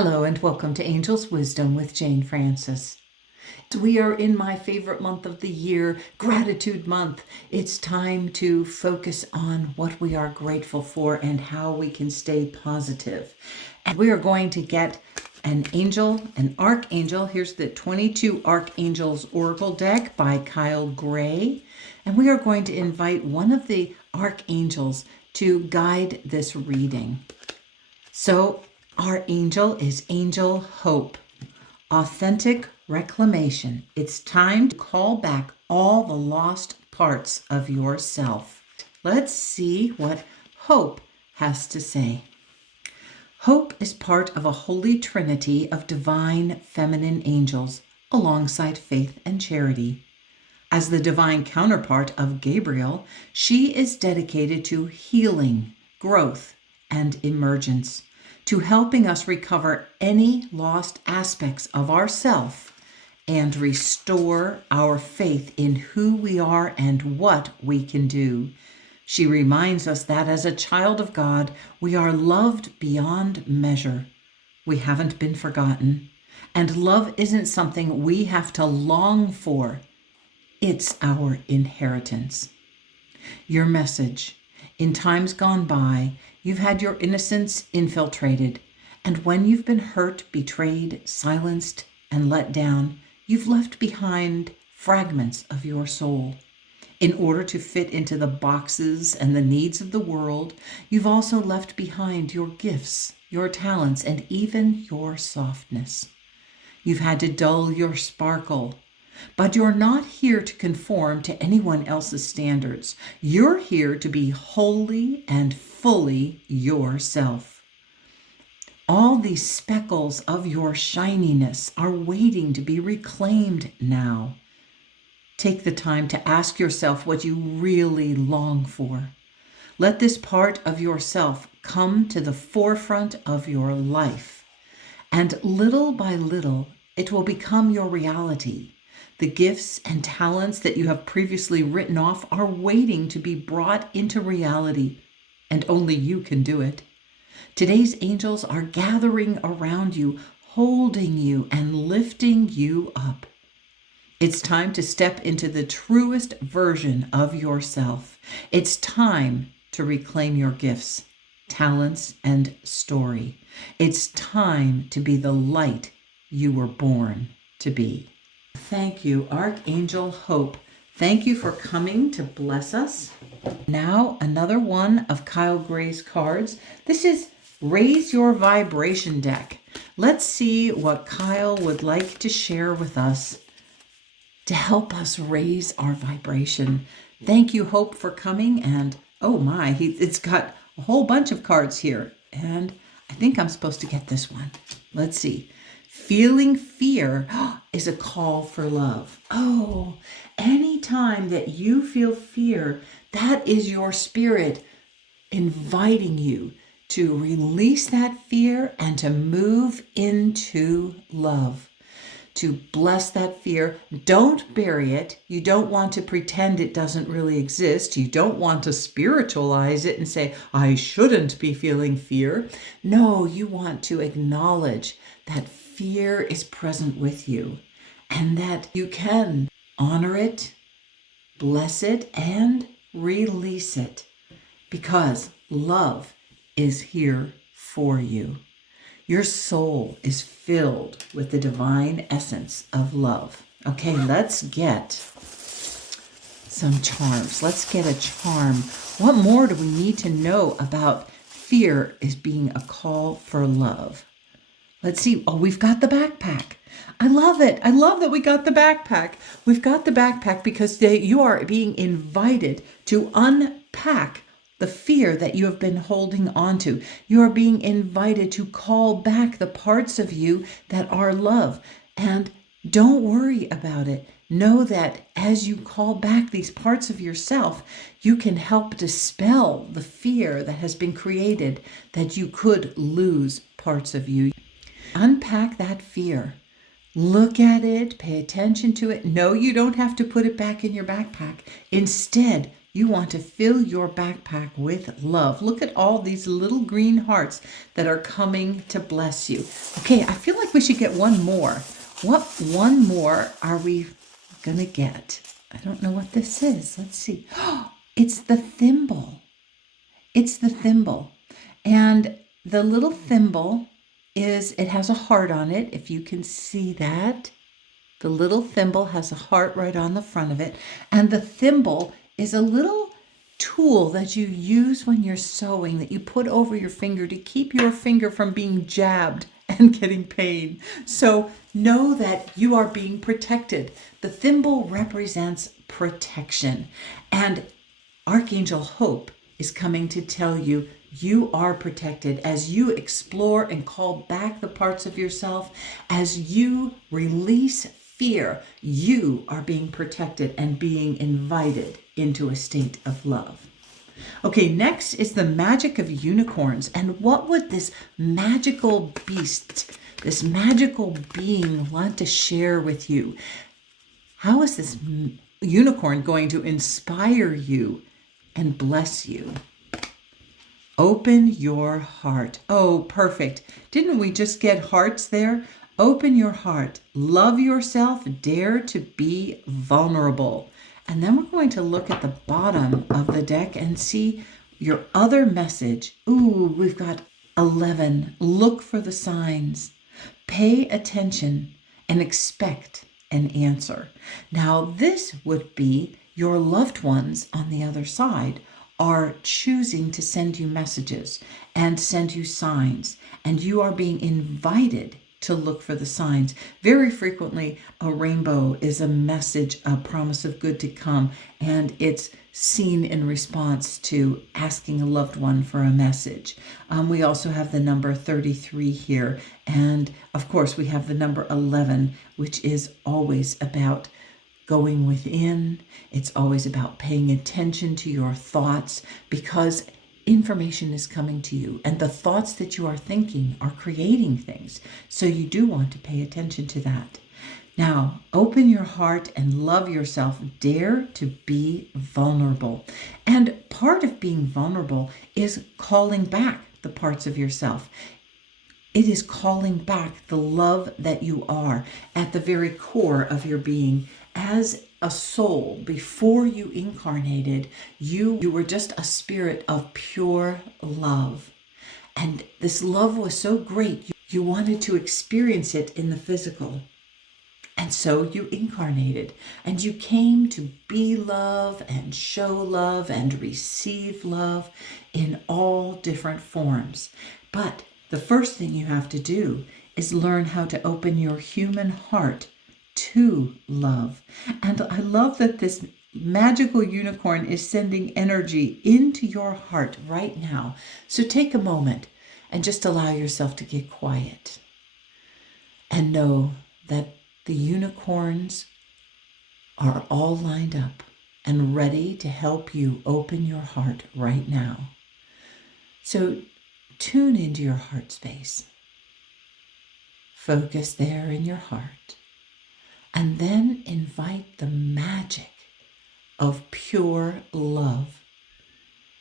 Hello and welcome to Angel's Wisdom with Jane Francis. We are in my favorite month of the year, Gratitude Month. It's time to focus on what we are grateful for and how we can stay positive. And we are going to get an archangel. Here's the 22 Archangels Oracle deck by Kyle Gray. And we are going to invite one of the archangels to guide this reading. So our angel is Angel Hope. Authentic reclamation. It's time to call back all the lost parts of yourself. Let's see what Hope has to say. Hope is part of a holy trinity of divine feminine angels alongside Faith and Charity. As the divine counterpart of Gabriel, she is dedicated to healing, growth, and emergence, to helping us recover any lost aspects of ourself and restore our faith in who we are and what we can do. She reminds us that as a child of God, we are loved beyond measure. We haven't been forgotten, and love isn't something we have to long for. It's our inheritance. Your message. In times gone by, you've had your innocence infiltrated, and when you've been hurt, betrayed, silenced, and let down, you've left behind fragments of your soul. In order to fit into the boxes and the needs of the world, you've also left behind your gifts, your talents, and even your softness. You've had to dull your sparkle. But you're not here to conform to anyone else's standards. You're here to be wholly and fully yourself. All these speckles of your shininess are waiting to be reclaimed now. Take the time to ask yourself what you really long for. Let this part of yourself come to the forefront of your life. And little by little, it will become your reality. The gifts and talents that you have previously written off are waiting to be brought into reality, and only you can do it. Today's angels are gathering around you, holding you and lifting you up. It's time to step into the truest version of yourself. It's time to reclaim your gifts, talents, and story. It's time to be the light you were born to be. Thank you, Archangel Hope. Thank you for coming to bless us. Now, another one of Kyle Gray's cards. This is Raise Your Vibration deck. Let's see what Kyle would like to share with us to help us raise our vibration. Thank you, Hope, for coming. And oh my, it's got a whole bunch of cards here. And I think I'm supposed to get this one. Let's see. Feeling fear is a call for love. Oh, anytime that you feel fear, that is your spirit inviting you to release that fear and to move into love, to bless that fear. Don't bury it. You don't want to pretend it doesn't really exist. You don't want to spiritualize it and say, I shouldn't be feeling fear. No, you want to acknowledge that fear is present with you and that you can honor it, bless it, and release it because love is here for you. Your soul is filled with the divine essence of love. Okay, let's get some charms. Let's get a charm. What more do we need to know about fear as being a call for love? Let's see. Oh, we've got the backpack. I love it. I love that we got the backpack. We've got the backpack because you are being invited to unpack the fear that you have been holding on to. You are being invited to call back the parts of you that are love. And don't worry about it. Know that as you call back these parts of yourself, you can help dispel the fear that has been created that you could lose parts of you. Unpack that fear. Look at it, pay attention to it. No, you don't have to put it back in your backpack. Instead, You want to fill your backpack with love. Look at all these little green hearts that are coming to bless you. Okay, I feel like we should get one more. What one more are we going to get? I don't know what this is. Let's see. It's the thimble. It's the thimble. And the little thimble it has a heart on it, if you can see that. The little thimble has a heart right on the front of it. And the thimble is a little tool that you use when you're sewing, that you put over your finger to keep your finger from being jabbed and getting pain. So know that you are being protected. The thimble represents protection. And Archangel Hope is coming to tell you you are protected as you explore and call back the parts of yourself. As you release fear, you are being protected and being invited into a state of love. Okay, next is the magic of unicorns. And what would this magical beast, this magical being want to share with you? How is this unicorn going to inspire you and bless you? Open your heart. Oh, perfect. Didn't we just get hearts there? Open your heart. Love yourself. Dare to be vulnerable. And then we're going to look at the bottom of the deck and see your other message. Ooh, we've got 11. Look for the signs. Pay attention and expect an answer. Now, this would be your loved ones on the other side are choosing to send you messages and send you signs, and you are being invited to look for the signs. Very frequently, a rainbow is a message, a promise of good to come, and it's seen in response to asking a loved one for a message. We also have the number 33 here, and of course we have the number 11, which is always about going within. It's always about paying attention to your thoughts, because information is coming to you, and the thoughts that you are thinking are creating things. So you do want to pay attention to that. Now, open your heart and love yourself. Dare to be vulnerable. And part of being vulnerable is calling back the parts of yourself. It is calling back the love that you are at the very core of your being. As a soul, before you incarnated, you were just a spirit of pure love. And this love was so great, you wanted to experience it in the physical. And so you incarnated, and you came to be love and show love and receive love in all different forms. But the first thing you have to do is learn how to open your human heart to love. And I love that this magical unicorn is sending energy into your heart right now. So take a moment and just allow yourself to get quiet and know that the unicorns are all lined up and ready to help you open your heart right now. So tune into your heart space. Focus there in your heart. And then invite the magic of pure love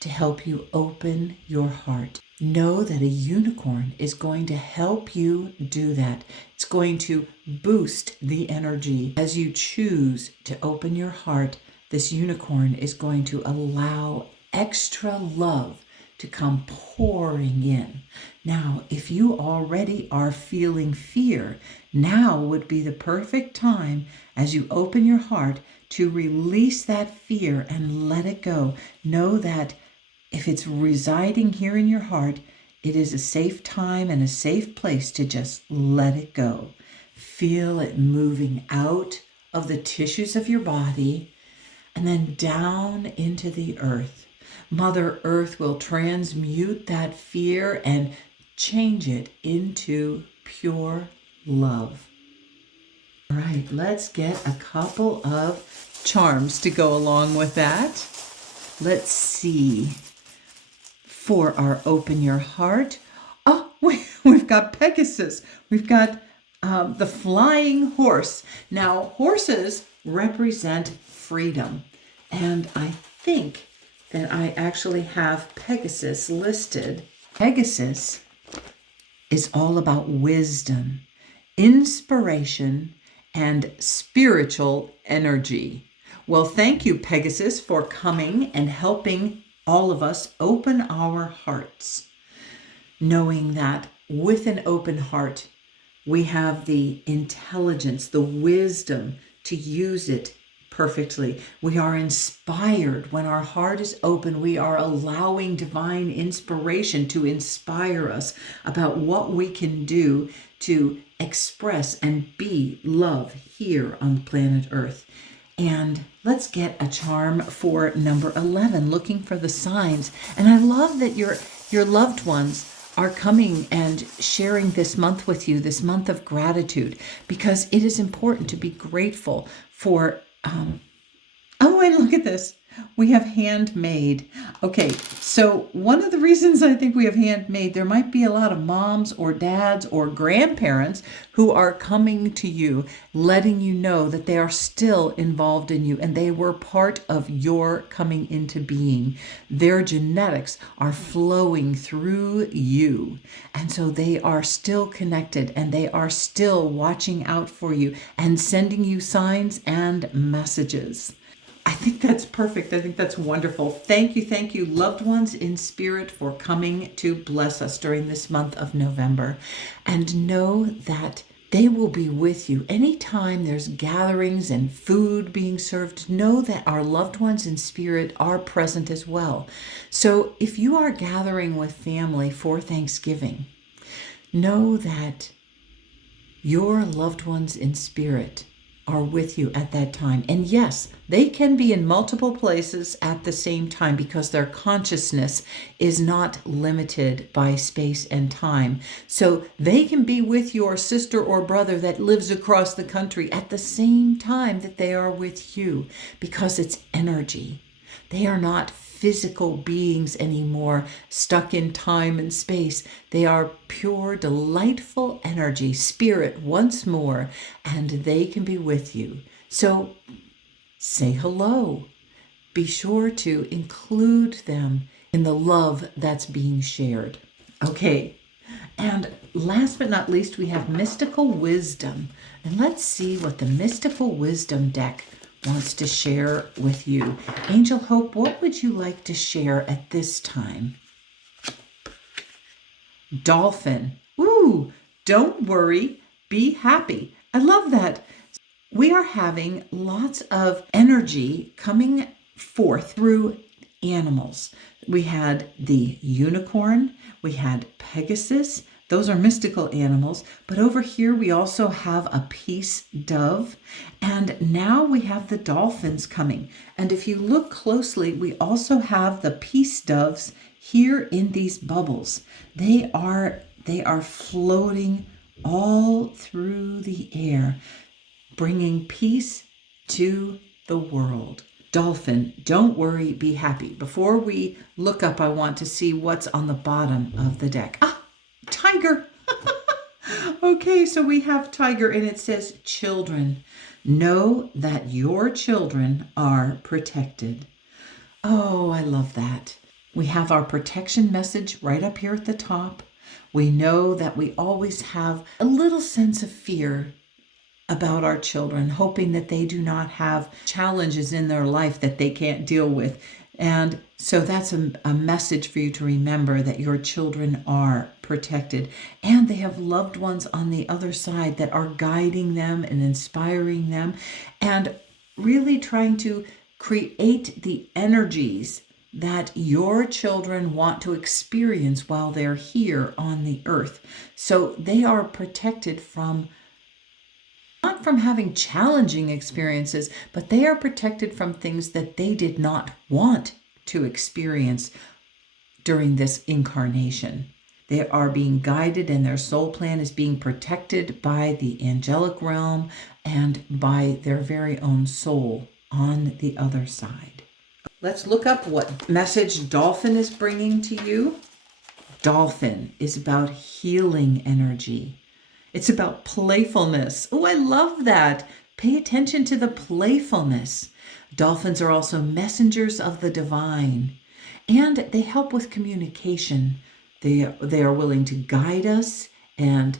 to help you open your heart. Know that a unicorn is going to help you do that. It's going to boost the energy. As you choose to open your heart, this unicorn is going to allow extra love to come pouring in. Now, if you already are feeling fear, now would be the perfect time as you open your heart to release that fear and let it go. Know that if it's residing here in your heart, it is a safe time and a safe place to just let it go. Feel it moving out of the tissues of your body and then down into the earth. Mother Earth will transmute that fear and change it into pure love. All right, let's get a couple of charms to go along with that. Let's see. For our open your heart. Oh, we've got Pegasus. We've got the flying horse. Now, horses represent freedom. And I think that I actually have Pegasus listed. Pegasus is all about wisdom, inspiration, and spiritual energy. Well, thank you, Pegasus, for coming and helping all of us open our hearts, knowing that with an open heart, we have the intelligence, the wisdom to use it perfectly. We are inspired. When our heart is open, we are allowing divine inspiration to inspire us about what we can do to express and be love here on planet Earth. And let's get a charm for number 11, looking for the signs. And I love that your loved ones are coming and sharing this month with you, this month of gratitude, because it is important to be grateful for, oh, and look at this. We have handmade. Okay, so one of the reasons I think we have handmade, there might be a lot of moms or dads or grandparents who are coming to you, letting you know that they are still involved in you and they were part of your coming into being. Their genetics are flowing through you. And so they are still connected and they are still watching out for you and sending you signs and messages. I think that's perfect. I think that's wonderful. Thank you, loved ones in spirit, for coming to bless us during this month of November. And know that they will be with you. Anytime there's gatherings and food being served, know that our loved ones in spirit are present as well. So if you are gathering with family for Thanksgiving, know that your loved ones in spirit are with you at that time. And yes, they can be in multiple places at the same time because their consciousness is not limited by space and time. So they can be with your sister or brother that lives across the country at the same time that they are with you, because it's energy. They are not physical beings anymore, stuck in time and space. They are pure, delightful energy, spirit once more, and they can be with you. So say hello. Be sure to include them in the love that's being shared. Okay, and last but not least, we have mystical wisdom. And let's see what the mystical wisdom deck wants to share with you. Angel Hope, what would you like to share at this time? Dolphin. Ooh, don't worry, be happy. I love that. We are having lots of energy coming forth through animals. We had the unicorn, we had Pegasus. Those are mystical animals. But over here, we also have a peace dove. And now we have the dolphins coming. And if you look closely, we also have the peace doves here in these bubbles. They are floating all through the air, bringing peace to the world. Dolphin, don't worry, be happy. Before we look up, I want to see what's on the bottom of the deck. Tiger. Okay, so we have tiger and it says, children, know that your children are protected. Oh, I love that. We have our protection message right up here at the top. We know that we always have a little sense of fear about our children, hoping that they do not have challenges in their life that they can't deal with. And so that's a message for you to remember, that your children are protected and they have loved ones on the other side that are guiding them and inspiring them and really trying to create the energies that your children want to experience while they're here on the earth. So they are protected from, not from having challenging experiences, but they are protected from things that they did not want to experience during this incarnation. They are being guided and their soul plan is being protected by the angelic realm and by their very own soul on the other side. Let's look up what message Dolphin is bringing to you. Dolphin is about healing energy. It's about playfulness. Oh, I love that. Pay attention to the playfulness. Dolphins are also messengers of the divine, and they help with communication. They are willing to guide us and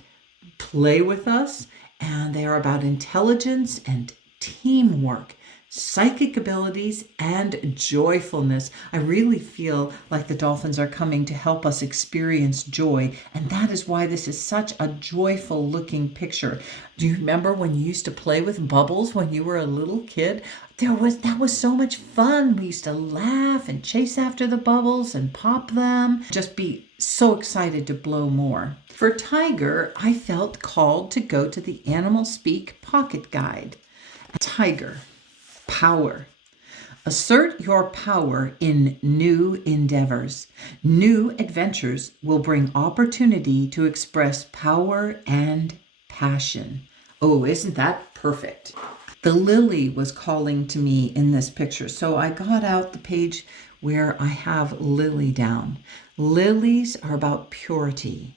play with us, and they are about intelligence and teamwork, psychic abilities, and joyfulness. I really feel like the dolphins are coming to help us experience joy, and that is why this is such a joyful looking picture. Do you remember when you used to play with bubbles when you were a little kid? That was so much fun. We used to laugh and chase after the bubbles and pop them. Just be so excited to blow more. For tiger, I felt called to go to the Animal Speak Pocket Guide. Tiger, power. Assert your power in new endeavors. New adventures will bring opportunity to express power and passion. Oh, isn't that perfect? The lily was calling to me in this picture. So I got out the page where I have lily down. Lilies are about purity,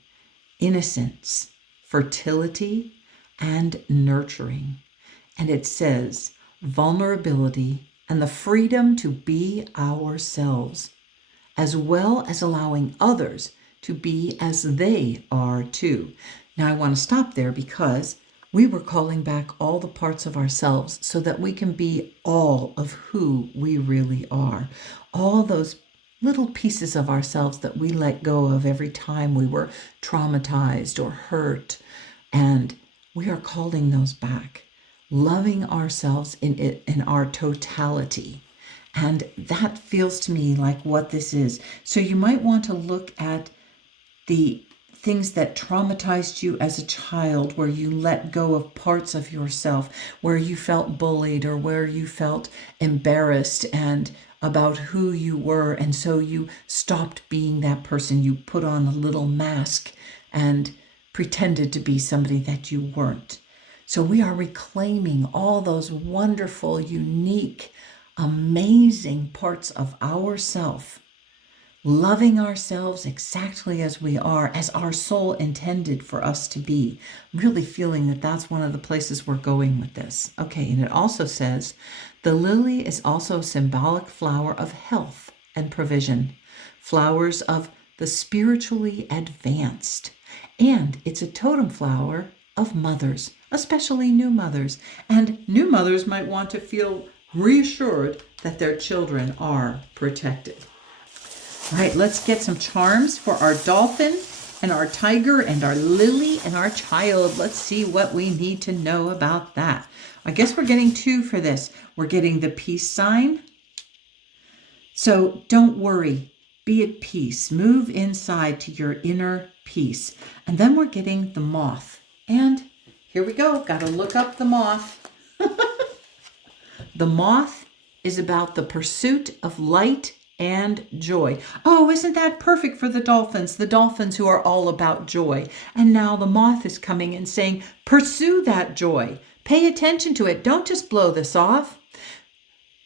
innocence, fertility, and nurturing. And it says vulnerability and the freedom to be ourselves, as well as allowing others to be as they are too. Now I want to stop there because we were calling back all the parts of ourselves so that we can be all of who we really are. All those little pieces of ourselves that we let go of every time we were traumatized or hurt. And we are calling those back, loving ourselves in our totality. And that feels to me like what this is. So you might want to look at the things that traumatized you as a child, where you let go of parts of yourself, where you felt bullied or where you felt embarrassed and about who you were. And so you stopped being that person. You put on a little mask and pretended to be somebody that you weren't. So we are reclaiming all those wonderful, unique, amazing parts of ourself, loving ourselves exactly as we are, as our soul intended for us to be. Really feeling that that's one of the places we're going with this. Okay, and it also says, the lily is also a symbolic flower of health and provision, flowers of the spiritually advanced, and it's a totem flower of mothers, especially new mothers. And new mothers might want to feel reassured that their children are protected. All right, let's get some charms for our dolphin and our tiger and our lily and our child. Let's see what we need to know about that. I guess we're getting two for this. We're getting the peace sign. So don't worry, be at peace. Move inside to your inner peace. And then we're getting the moth. And here we go. Got to look up the moth. The moth is about the pursuit of light and joy. Oh, isn't that perfect for the dolphins who are all about joy. And now the moth is coming and saying, pursue that joy. Pay attention to it. Don't just blow this off.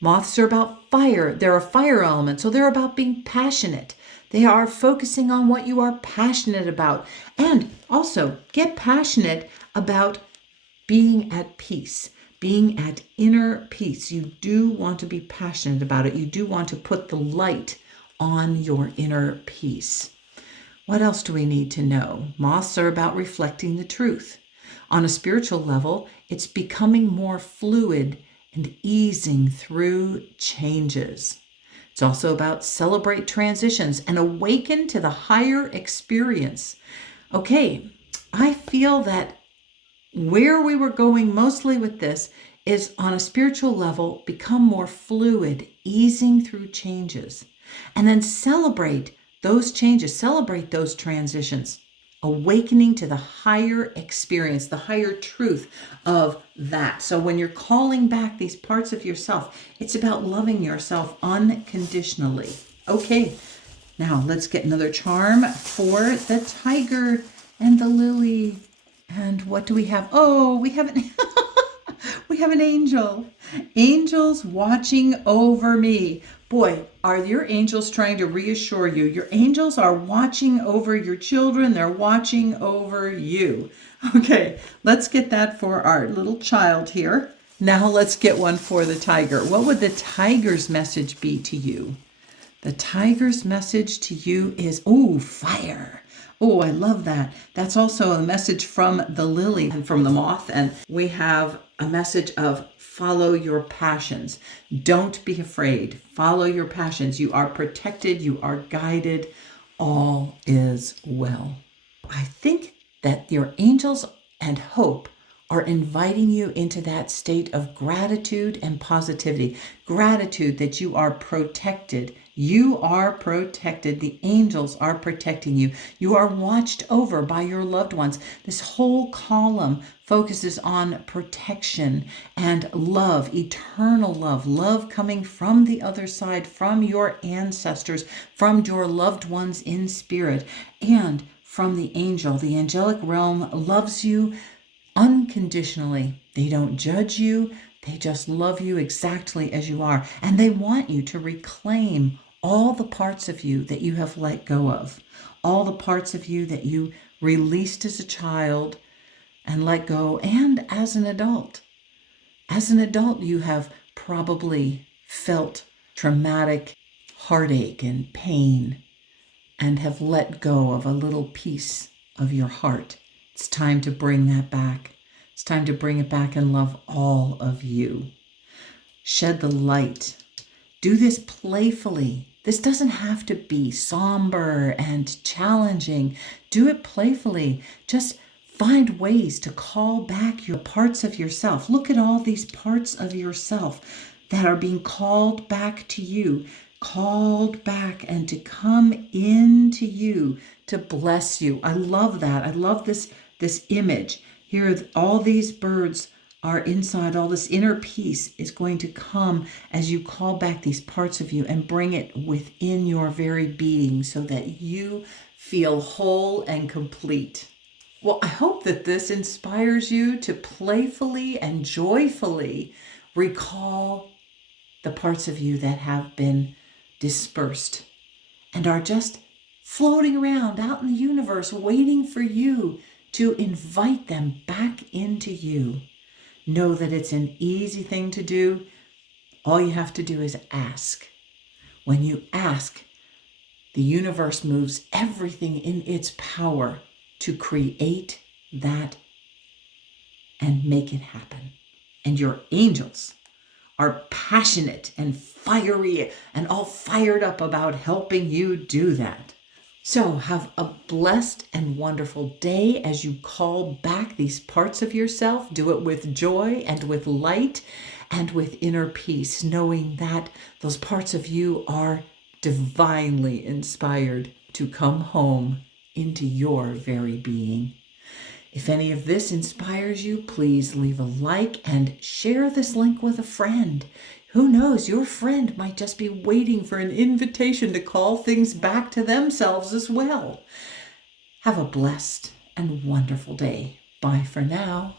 Moths are about fire. They're a fire element, so they're about being passionate. They are focusing on what you are passionate about. And also get passionate about being at peace. Being at inner peace. You do want to be passionate about it. You do want to put the light on your inner peace. What else do we need to know? Moths are about reflecting the truth. On a spiritual level, it's becoming more fluid and easing through changes. It's also about celebrate transitions and awaken to the higher experience. Okay, I feel that where we were going mostly with this is on a spiritual level, become more fluid, easing through changes, and then celebrate those changes, celebrate those transitions, awakening to the higher experience, the higher truth of that. So when you're calling back these parts of yourself, it's about loving yourself unconditionally. Okay, now let's get another charm for the tiger and the lily. And what do we have? Oh, we have an we have an angel. Angels watching over me. Boy, are your angels trying to reassure you? Your angels are watching over your children. They're watching over you. Okay, let's get that for our little child here. Now let's get one for the tiger. What would the tiger's message be to you? The tiger's message to you is, oh, fire. Oh, I love that. That's also a message from the lily and from the moth. And we have a message of follow your passions. Don't be afraid. Follow your passions. You are protected. You are guided. All is well. I think that your angels and hope are inviting you into that state of gratitude and positivity. Gratitude that you are protected. You are protected. The angels are protecting you. You are watched over by your loved ones. This whole column focuses on protection and love, eternal love, love coming from the other side, from your ancestors, from your loved ones in spirit, and from the angel. The angelic realm loves you unconditionally. They don't judge you. They just love you exactly as you are. And they want you to reclaim all the parts of you that you have let go of, all the parts of you that you released as a child and let go, and as an adult. As an adult, you have probably felt traumatic heartache and pain and have let go of a little piece of your heart. It's time to bring that back. It's time to bring it back and love all of you. Shed the light. Do this playfully. This doesn't have to be somber and challenging. Do it playfully. Just find ways to call back your parts of yourself. Look at all these parts of yourself that are being called back to you, called back and to come into you to bless you. I love that. I love this image. Here, all these birds are inside. All this inner peace is going to come as you call back these parts of you and bring it within your very being so that you feel whole and complete. Well, I hope that this inspires you to playfully and joyfully recall the parts of you that have been dispersed and are just floating around out in the universe, waiting for you to invite them back into you. Know that it's an easy thing to do. All you have to do is ask. When you ask, the universe moves everything in its power to create that and make it happen. And your angels are passionate and fiery and all fired up about helping you do that. So have a blessed and wonderful day as you call back these parts of yourself. Do it with joy and with light and with inner peace, knowing that those parts of you are divinely inspired to come home into your very being. If any of this inspires you, please leave a like and share this link with a friend. Who knows, your friend might just be waiting for an invitation to call things back to themselves as well. Have a blessed and wonderful day. Bye for now.